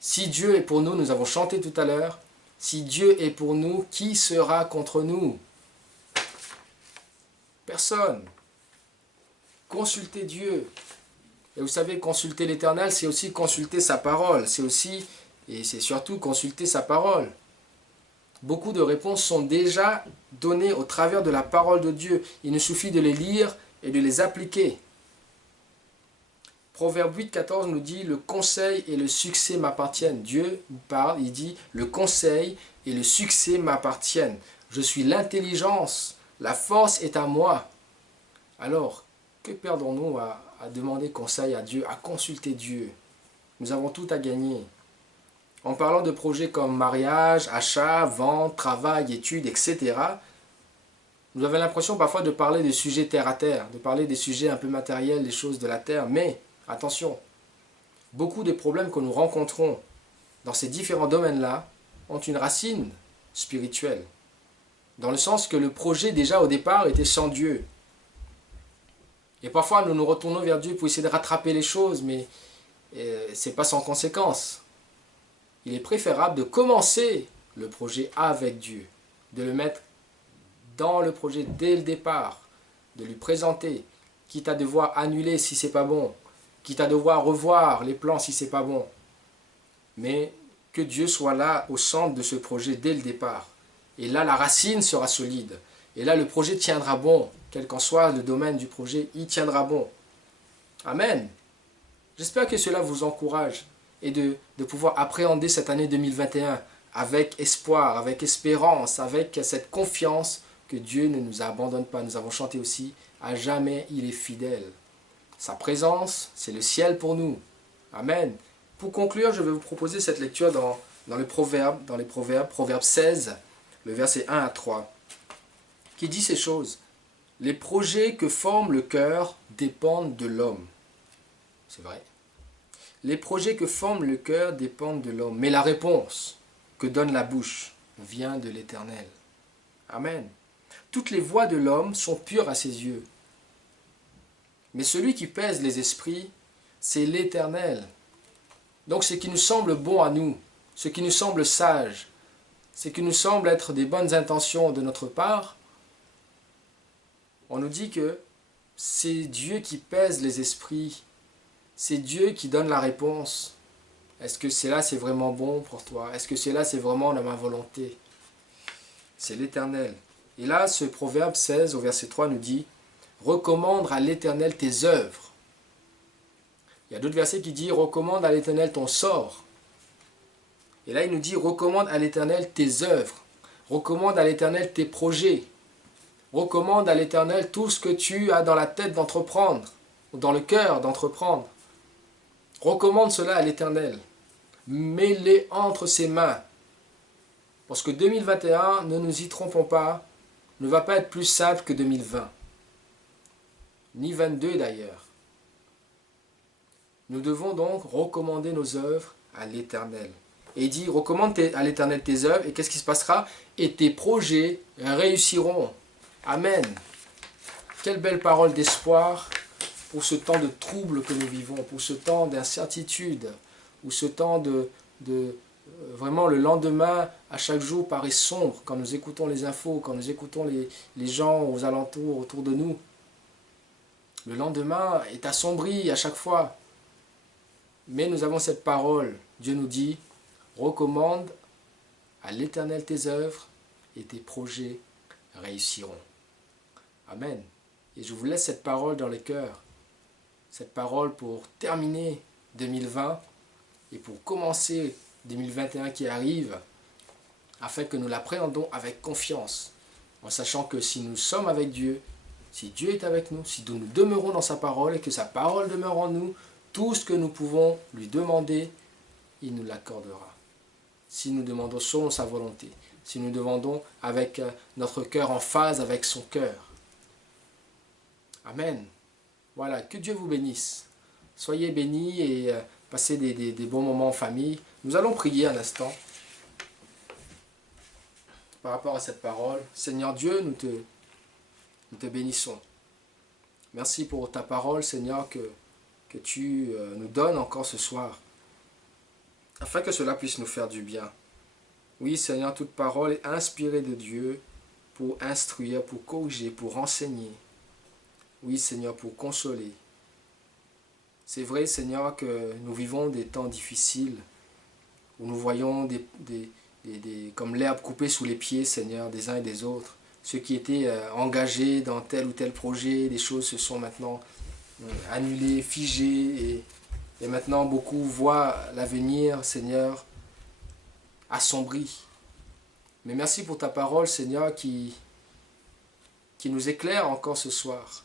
Si Dieu est pour nous, nous avons chanté tout à l'heure, si Dieu est pour nous, qui sera contre nous? Personne. Consultez Dieu. Et vous savez, consulter l'Éternel, c'est aussi consulter sa parole. C'est aussi, et c'est surtout consulter sa parole. Beaucoup de réponses sont déjà données au travers de la parole de Dieu. Il nous suffit de les lire et de les appliquer. Proverbe 8, 14 nous dit « Le conseil et le succès m'appartiennent ». Dieu nous parle, il dit « Le conseil et le succès m'appartiennent. Je suis l'intelligence, la force est à moi. » Alors, que perdons-nous à demander conseil à Dieu, à consulter Dieu? Nous avons tout à gagner. En parlant de projets comme mariage, achat, vente, travail, études, etc., nous avons l'impression parfois de parler des sujets terre à terre, de parler des sujets un peu matériels, des choses de la terre. Mais, attention, beaucoup des problèmes que nous rencontrons dans ces différents domaines-là ont une racine spirituelle. Dans le sens que le projet déjà au départ était sans Dieu. Et parfois nous nous retournons vers Dieu pour essayer de rattraper les choses, mais ce n'est pas sans conséquence. Il est préférable de commencer le projet avec Dieu, de le mettre dans le projet dès le départ, de lui présenter, quitte à devoir annuler si c'est pas bon, quitte à devoir revoir les plans si c'est pas bon. Mais que Dieu soit là au centre de ce projet dès le départ. Et là, la racine sera solide. Et là, le projet tiendra bon. Quel qu'en soit le domaine du projet, il tiendra bon. Amen. J'espère que cela vous encourage et de pouvoir appréhender cette année 2021 avec espoir, avec espérance, avec cette confiance que Dieu ne nous abandonne pas. Nous avons chanté aussi, à jamais il est fidèle. Sa présence, c'est le ciel pour nous. Amen. Pour conclure, je vais vous proposer cette lecture dans les Proverbes, Proverbe 16, le verset 1 à 3, qui dit ces choses. Les projets que forme le cœur dépendent de l'homme. C'est vrai. Les projets que forme le cœur dépendent de l'homme. Mais la réponse que donne la bouche vient de l'Éternel. Amen. Toutes les voies de l'homme sont pures à ses yeux. Mais celui qui pèse les esprits, c'est l'Éternel. Donc ce qui nous semble bon à nous, ce qui nous semble sage, ce qui nous semble être des bonnes intentions de notre part, on nous dit que c'est Dieu qui pèse les esprits. C'est Dieu qui donne la réponse. Est-ce que c'est vraiment bon pour toi? Est-ce que c'est vraiment de ma volonté? C'est l'Éternel. Et là, ce proverbe 16 au verset 3 nous dit « Recommande à l'Éternel tes œuvres ». Il y a d'autres versets qui disent « Recommande à l'Éternel ton sort ». Et là, il nous dit « Recommande à l'Éternel tes œuvres ». Recommande à l'Éternel tes projets. Recommande à l'Éternel tout ce que tu as dans la tête d'entreprendre, ou dans le cœur d'entreprendre. Recommande cela à l'Éternel. Mets-les entre ses mains. Parce que 2021, ne nous y trompons pas, ne va pas être plus simple que 2020. Ni 22 d'ailleurs. Nous devons donc recommander nos œuvres à l'Éternel. Et il dit, recommande à l'Éternel tes œuvres, et qu'est-ce qui se passera? Et tes projets réussiront. Amen. Quelle belle parole d'espoir pour ce temps de trouble que nous vivons, pour ce temps d'incertitude, ou ce temps vraiment le lendemain à chaque jour paraît sombre quand nous écoutons les infos, quand nous écoutons les gens aux alentours, autour de nous. Le lendemain est assombri à chaque fois. Mais nous avons cette parole. Dieu nous dit, recommande à l'Éternel tes œuvres et tes projets réussiront. Amen. Et je vous laisse cette parole dans les cœurs. Cette parole pour terminer 2020 et pour commencer 2021 qui arrive, afin que nous l'appréhendons avec confiance, en sachant que si nous sommes avec Dieu, si Dieu est avec nous, si nous demeurons dans sa parole et que sa parole demeure en nous, Tout ce que nous pouvons lui demander, il nous l'accordera. Si nous demandons selon sa volonté, si nous demandons avec notre cœur en phase avec son cœur. Amen. Voilà, que Dieu vous bénisse. Soyez bénis et passez des bons moments en famille. Nous allons prier un instant par rapport à cette parole. Seigneur Dieu, nous te bénissons. Merci pour ta parole, Seigneur, que tu nous donnes encore ce soir, afin que cela puisse nous faire du bien. Oui, Seigneur, toute parole est inspirée de Dieu pour instruire, pour corriger, pour enseigner. Oui, Seigneur, pour consoler. C'est vrai, Seigneur, que nous vivons des temps difficiles, où nous voyons comme l'herbe coupée sous les pieds, Seigneur, des uns et des autres. Ceux qui étaient engagés dans tel ou tel projet, des choses se sont maintenant annulées, figées, et maintenant beaucoup voient l'avenir, Seigneur, assombri. Mais merci pour ta parole, Seigneur, qui nous éclaire encore ce soir.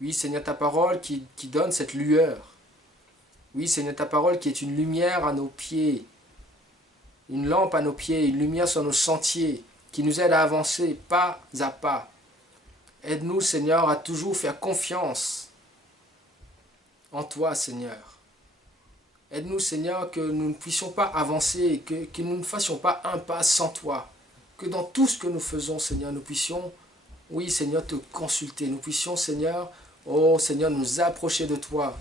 Oui, Seigneur, ta parole qui donne cette lueur. Oui, Seigneur, ta parole qui est une lumière à nos pieds, une lampe à nos pieds, une lumière sur nos sentiers, qui nous aide à avancer pas à pas. Aide-nous, Seigneur, à toujours faire confiance en toi, Seigneur. Aide-nous, Seigneur, que nous ne puissions pas avancer, que nous ne fassions pas un pas sans toi. Que dans tout ce que nous faisons, Seigneur, nous puissions, oui, Seigneur, te consulter. Nous puissions, Seigneur, oh, Seigneur, nous approcher de toi.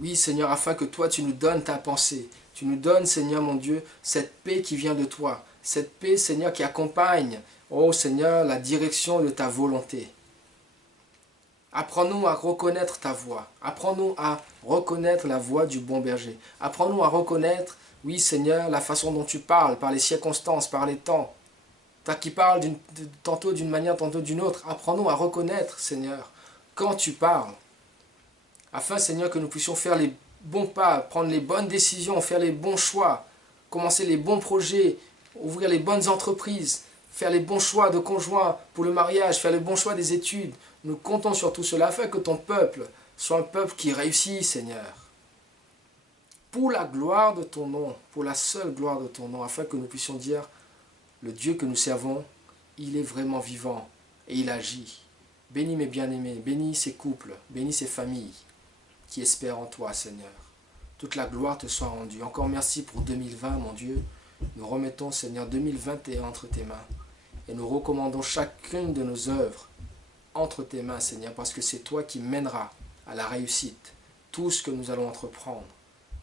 Oui, Seigneur, afin que toi, tu nous donnes ta pensée. Tu nous donnes, Seigneur, mon Dieu, cette paix qui vient de toi. Cette paix, Seigneur, qui accompagne, oh, Seigneur, la direction de ta volonté. Apprends-nous à reconnaître ta voix. Apprends-nous à reconnaître la voix du bon berger. Apprends-nous à reconnaître, oui Seigneur, la façon dont tu parles, par les circonstances, par les temps. Toi qui parles tantôt d'une manière, tantôt d'une autre. Apprends-nous à reconnaître, Seigneur, quand tu parles. Afin, Seigneur, que nous puissions faire les bons pas, prendre les bonnes décisions, faire les bons choix, commencer les bons projets, ouvrir les bonnes entreprises, faire les bons choix de conjoints pour le mariage, faire les bons choix des études. Nous comptons sur tout cela afin que ton peuple soit un peuple qui réussit, Seigneur. Pour la gloire de ton nom, pour la seule gloire de ton nom, afin que nous puissions dire, le Dieu que nous servons, il est vraiment vivant et il agit. Bénis mes bien-aimés, bénis ces couples, bénis ces familles qui espèrent en toi, Seigneur. Toute la gloire te soit rendue. Encore merci pour 2020, mon Dieu. Nous remettons, Seigneur, 2021 entre tes mains et nous recommandons chacune de nos œuvres entre tes mains, Seigneur, parce que c'est toi qui mèneras à la réussite tout ce que nous allons entreprendre.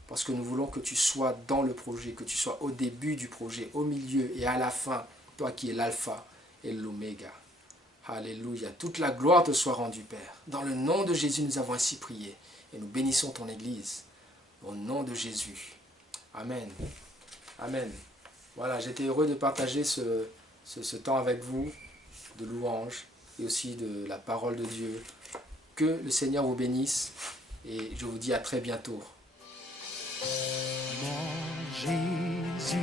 Parce que nous voulons que tu sois dans le projet, que tu sois au début du projet, au milieu et à la fin, toi qui es l'alpha et l'oméga. Alléluia. Toute la gloire te soit rendue, Père. Dans le nom de Jésus, nous avons ainsi prié et nous bénissons ton Église. Au nom de Jésus. Amen. Amen. Voilà, j'étais heureux de partager ce temps avec vous, de louange et aussi de la parole de Dieu. Que le Seigneur vous bénisse et je vous dis à très bientôt. Mon Jésus,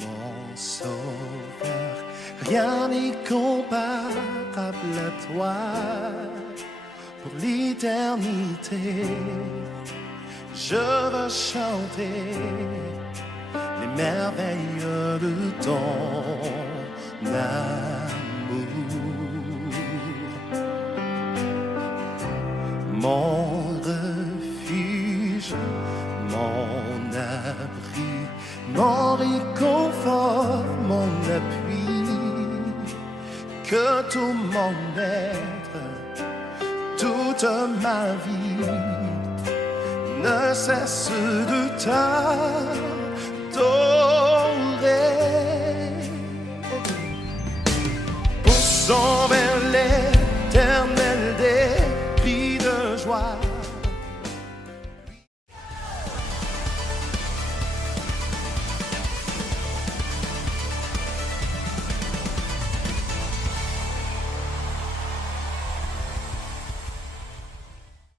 mon Sauveur, rien n'est comparable à toi. Pour l'éternité, je veux chanter les merveilles de ton amour. Mon refuge, mon abri, mon réconfort, mon appui, que tout mon être, toute ma vie ne cesse de t'adorer.